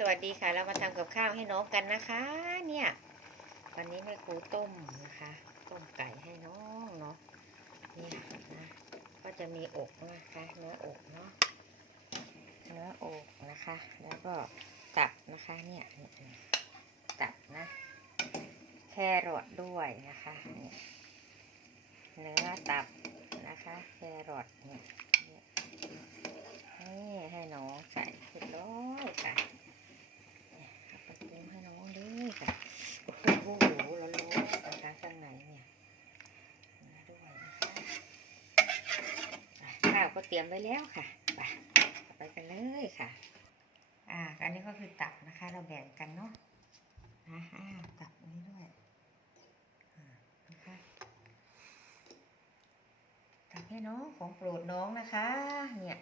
สวัสดีค่ะ เรามาทำกับข้าวให้น้องกันนะคะ เนี่ย วันนี้แม่ครูต้มนะคะ ต้มไก่ให้น้องเนาะเนี่ยนะ ก็จะมีอกนะคะเนื้ออกเนาะเนื้ออกนะคะ แล้วก็ตับนะคะเนี่ยตับนะ แครอทด้วยนะคะเเนื้อตับนะคะ แครอทเนี่ยเนี่ยให้น้องใส่เรียบร้อยค่ะ เอาไปปรุงให้น้องด้วยค่ะโอ้โหร้อนๆนะคะข้างในเนี่ยมาด้วยนะคะข้าวก็เตรียมไว้แล้วค่ะไปไปกันเลยค่ะ อ่า อันนี้ก็คือตับนะคะ เราแบ่งกันเนาะนะอ่าตับนี้ด้วยอ่านะคะตับให้น้องของโปรดน้องนะคะ เนี่ย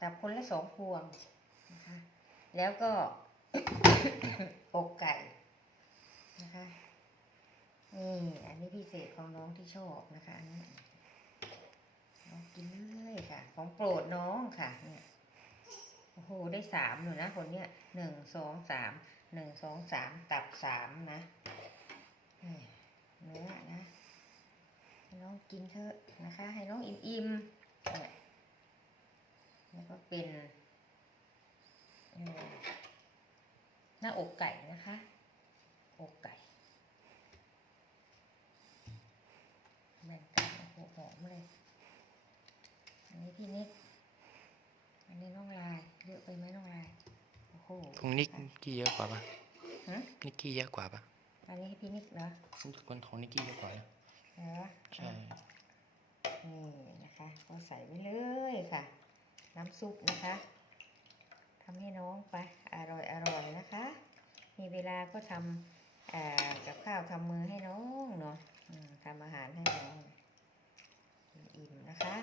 ตับคนละสองพวงนะคะ แล้วก็อกไก่นะคะนี่อันนี้พิเศษของน้องที่ชอบนะคะอันนี้น้องกินเลยค่ะ ของโปรดน้องค่ะเนี่ยโอ้โหได้สามอยู่นะคนเนี้ยหนึ่งสองสามหนึ่งสองสามตับสามนะเนื้อนะให้น้องกินเถอะนะคะ ให้น้องอิ่มๆเนี่ยแล้วก็เป็น หน้าอกไก่นะคะ อกไก่แบ่งกันโอ้โหหอมเลย อันนี้พี่นิดอันนี้น้องลายเยอะไปไหมน้องลาย โอ้โหของนิกนิกกี้เยอะกว่าปะฮะนิกกี้เยอะกว่าปะอันนี้ให้พี่นิดเหรอคนของนิกกี้เยอะกว่านะเหรอใช่นี่นะคะ ก็ใส่ไว้เลยค่ะ น้ำซุปนะคะ ทำให้น้องไปอร่อยอร่อยนะคะ มีเวลาก็ทำกับข้าวทำมือให้น้องเนาะอืมทำอาหารให้น้องอิ่มนะคะ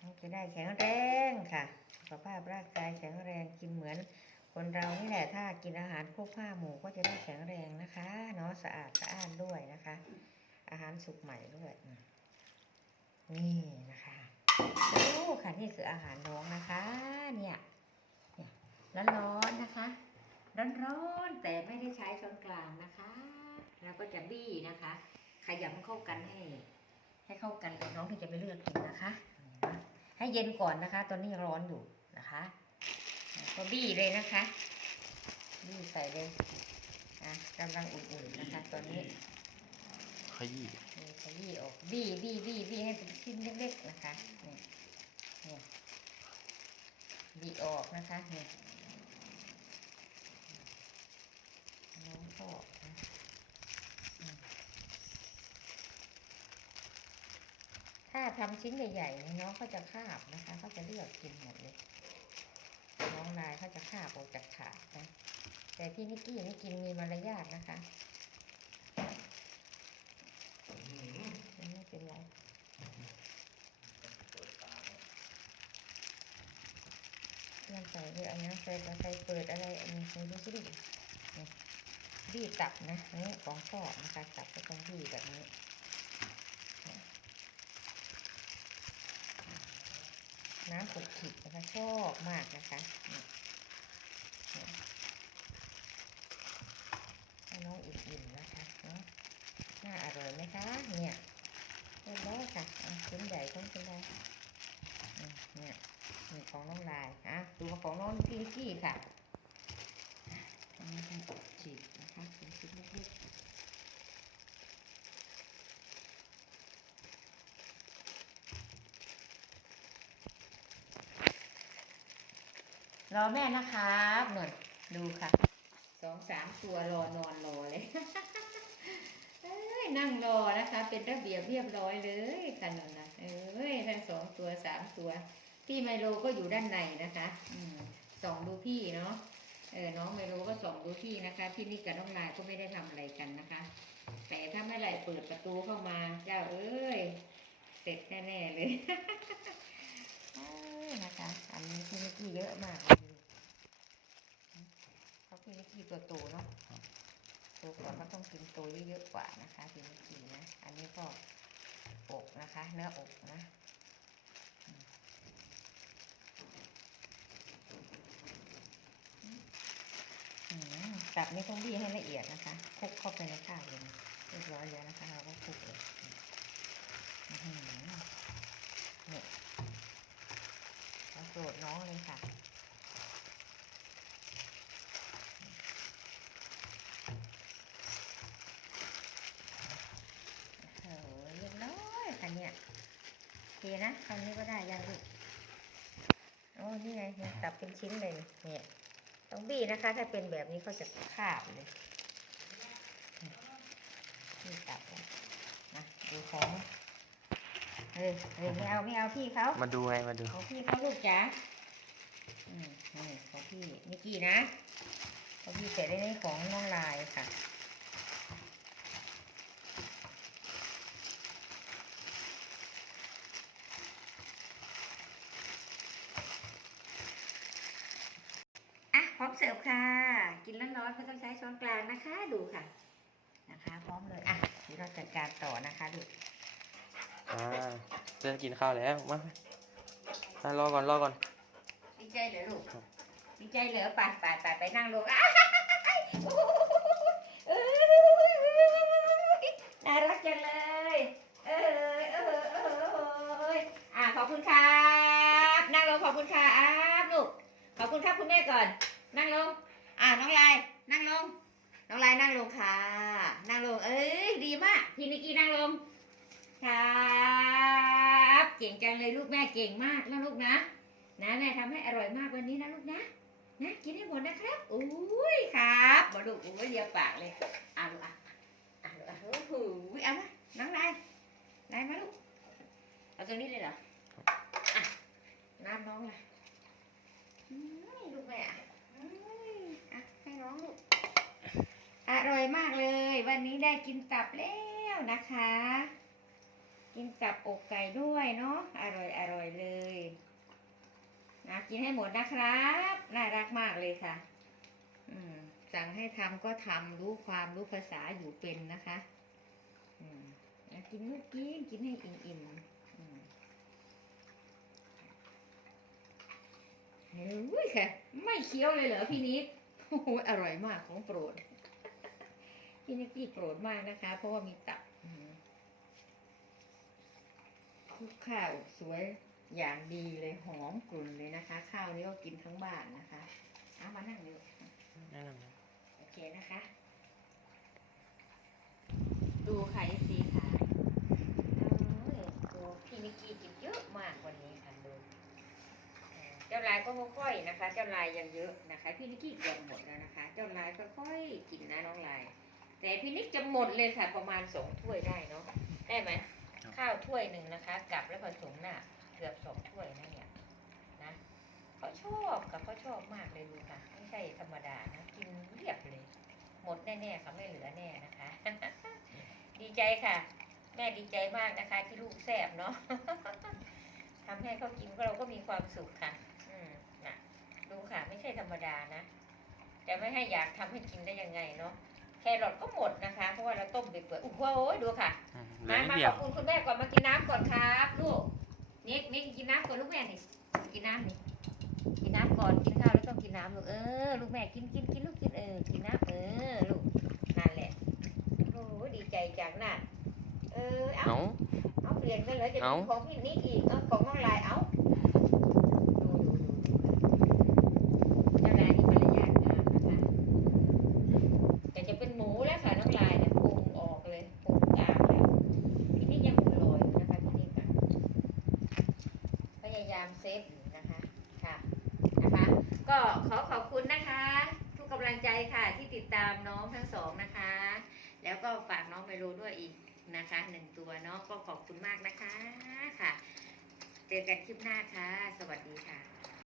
น้องจะได้แข็งแรงค่ะสุขภาพร่างกายแข็งแรงกินเหมือนคนเรานี่แหละถ้ากินอาหารครบห้าหมู่ก็จะได้แข็งแรงนะคะเนาะสะอาดสะอ้านด้วยนะคะ อาหารสุกใหม่ด้วยนี่นะคะโอ้ค่ะนี่คืออาหารน้องนะคะ เนี่ย ร้อนๆนะคะ ร้อนๆแต่ไม่ได้ใช้ช้อนกลางนะคะแล้วก็จะบี้นะคะ ขยำเข้ากันให้ ให้เข้ากันเลยน้องที่จะไปเลือกกินนะคะนี่นะให้เย็นก่อนนะคะ ตอนนี้ยังร้อนอยู่นะคะก็บี้เลยนะคะ บี้ใส่เลยอะกำลังอุ่นๆนะคะ ตอนนี้ขยี้นี่ขยี้ออกบี้บี้บี้บี้ให้เป็นชิ้นเล็กๆนะคะนี่นี่บี้ออกนะคะนี่ องก็นะถ้าทำชิ้นใหญ่ๆน้องก็จะคาบนะคะเขาจะเลือกกินหมดเลย น้องนายเขาจะคาบออกจากถาดนะแต่พี่นิกกี้นี่กินมีมารยาทนะคะไม่เป็นไรนั่นใส่ด้วยอันนี้ใส่ใส่เปิดอะไรอันนี้ใส่ดูสิ ดินี่บี้ตับนะนี่ของชอนะคะตับก็ต้องบี้แบบนี้น้ำขุกขิดนะคะชอบมากนะคะให้น้องอิ่มๆนะคะเนาะน่าอร่อยไหมคะเนี่ยเรียบร้อยค่ะชิ้นใหญ่ต้องชิ้นใหญ่อืมเนี่ยนี่ของน้องลายอะดูของน้องพี่นิกกี้ค่ะ นนี้ก็ฉีกนะคะเป็นชิ้นเล็กๆรอแม่นะครับหน่อยดูค่ะสองสามตัวรอนอนรอเลยเอ้ยนั่งรอนะคะ เป็นระเบียบเรียบร้อยเลยค่ะนั่นนะเอ้ยทั้งสองตัวสามตัว พี่ไมโลก็อยู่ด้านในนะคะ อืมส่องดูพี่เนาะ เออน้องไมโลก็ส่องดูพี่นะคะพี่นิกกับน้องนายก็ไม่ได้ทำอะไรกันนะคะ แต่ถ้าเมื่อไหร่เปิดประตูเข้ามา เจ้าเอ้ยเสร็จแน่ๆเลยนะคะ อันนี้พี่นิกกี้เยอะมากเลยเพราพี่นิกกี้ตัวโตเนาะตัวก่อนก็ต้องกินตัวเยอะๆกว่านะคะพี่นิกกี้นะ อันนี้ก็อกนะคะ เนื้ออกนะอืม สับไม่ต้องบี้ให้ละเอียดนะคะคลุกเข้าไปในข้าวเลยเรียบร้อยแล้วนะคะ เราก็คลุกเลยเนี่เราโปรดน้องเลยค่ะโอ้โหเรียบร้อยค่ะเนี่ยโอเคนะตอนนี้ก็ได้ยังลูกโอ้นี่ไงตับเป็นชิ้นเลยเนี่ย ต้องบี้นะคะ ถ้าเป็นแบบนี้เขาจะขาดเลยนี่ตับเลยนะดูของเฮ้ยเฮ้ยไม่เอาไม่เอาพี่เขามาดูไงมาดูของพี่เขาลูกจ๋าอืมนี่ของพี่นิกกี้นะของพี่เสร็จได้ในของน้องลายค่ะ อะพร้อม เสิร์ฟค่ะ กินแล้วร้อนๆไม่ต้องใช้ช้อนกลางนะคะดูค่ะ นะคะ พร้อมเลยอะเดี๋ยวเราจัดการต่อนะคะดูอ่าจะกินข้าวแล้วมามารอก่อนรอก่อนดีใจเหรอลูกครับดีใจเหรอไปไปไปไปนั่งลงอ้าวเอ้ยน่ารักจังเลย เออเออเออเอยอะขอบคุณครับ นั่งลงขอบคุณครับลูก ขอบคุณครับคุณแม่ก่อน นั่งลง อะน้องลายนั่งลง น้องลายนั่งลงค่ะ นั่งลง เอ้ยดีมาก พี่นิกกี้นั่งลง ครับ เก่งจังเลยลูกแม่เก่งมากนะลูกนะ นะแม่ทำให้อร่อยมากวันนี้นะลูกนะ นะกินให้หมดนะครับ อุ้ยครับมาดูอุ้ยเดียวปากเลยเอาลูกอะอะลูกอะโอ้โหเอามาน้องนายนายมาลูก เอาตรงนี้เลยเหรอ อะน้ำน้องล่ะลูกแม่ น้องลูกอร่อยมากเลย วันนี้ได้กินตับแล้วนะคะ กินกับอกไก่ด้วยเนาะอร่อยอร่อยเลยนะกินให้หมดนะครับน่ารักมากเลยค่ะ อืมสั่งให้ทำก็ทำรู้ความรู้ภาษาอยู่เป็นนะคะ อืมนะกินลูกกินกินให้อิ่มอิ่มๆอืมเฮ้ยค่ะ ไม่เคี้ยวเลยเหรอพี่นิด โอ้โหอร่อยมากของโปรดพี่นิกกี้โปรดมากนะคะ เพราะว่ามีตับอืมคลุกข้าวสวยอย่างดีเลยหอมกลุ่นเลยนะคะ ข้าวนี้ก็กินทั้งบ้านนะคะเอามานั่งเลยแนะนำนะโอเคนะคะ ดูค่ะเอซีค่ะเอ้ยดูพี่นิกกี้กินเยอะมากวันนี้ค่ะดู เอ่อเจ้าลายก็ค่อยๆนะคะ เจ้าลายยังเยอะนะคะ พี่นิกกี้เกือบหมดแล้วนะคะ เจ้าลายค่อยๆกินนะน้องลาย แต่พี่นิกจะหมดเลยค่ะ ประมาณสองถ้วยได้เนาะได้ไหมข้าวถ้วยหนึ่งนะคะกลับแล้วผสมน่ะเกือบสองถ้วยนะเนี่ยนะเขาชอบกับเขาชอบมากเลยดูค่ะ ไม่ใช่ธรรมดานะกินเรียบเลย หมดแน่ๆค่ะไม่เหลือแน่นะคะ ดีใจค่ะ แม่ดีใจมากนะคะ ที่ลูกแซ่บเนาะทำให้เขากินก็เราก็มีความสุขค่ะอืมนะ ดูค่ะไม่ใช่ธรรมดานะจะไม่ให้อยากทำให้กินได้ยังไงเนาะแครอทก็หมดนะคะ เพราะว่าเราต้มไปเปื่อยโอ้โหดูค่ะอืมเหลือมานิดมาเดีขยอวบคุณคุณแม่ก่อนมากินน้ำก่อนครับลูกนิกนิกกินน้ำก่อนลูกแม่นี่กินน้ำนี่กินน้ำก่อนกินข้าวแล้วต้องกินน้ำลูกเออลูกแม่กินกินกินลูกกินเออกินน้ำเออลูกนั่นแหละโอ้โหดีใจจังน่ะเออเอาเอาเอาเปลี่ยนกันเลยจะเอ้ากินของพี่นิกอีกเอาของน้องลายเอาดูดูดูดูเจ้านายนี่มารยาทงามนะคะแต่จะเป็นหมูแล้วค่ะน้องลายเนี่ยปรุงออกเลยปรุงกลางแล้ว พี่นี่ยังลอยอยู่นะคะพี่นี่ค่ะพ ยายามเซฟอยู่นะคะค่ะนะคะ ก็ขอขอบคุณนะคะ ทุกกำลังใจค่ะที่ติดตามน้องทั้งสองนะคะ แล้วก็ฝากน้องไมโลด้วยอีกนะคะหนึ่งตัวเนาะก็ขอบคุณมากนะคะค่ะ เจอกันคลิปหน้าค่ะ สวัสดีค่ะ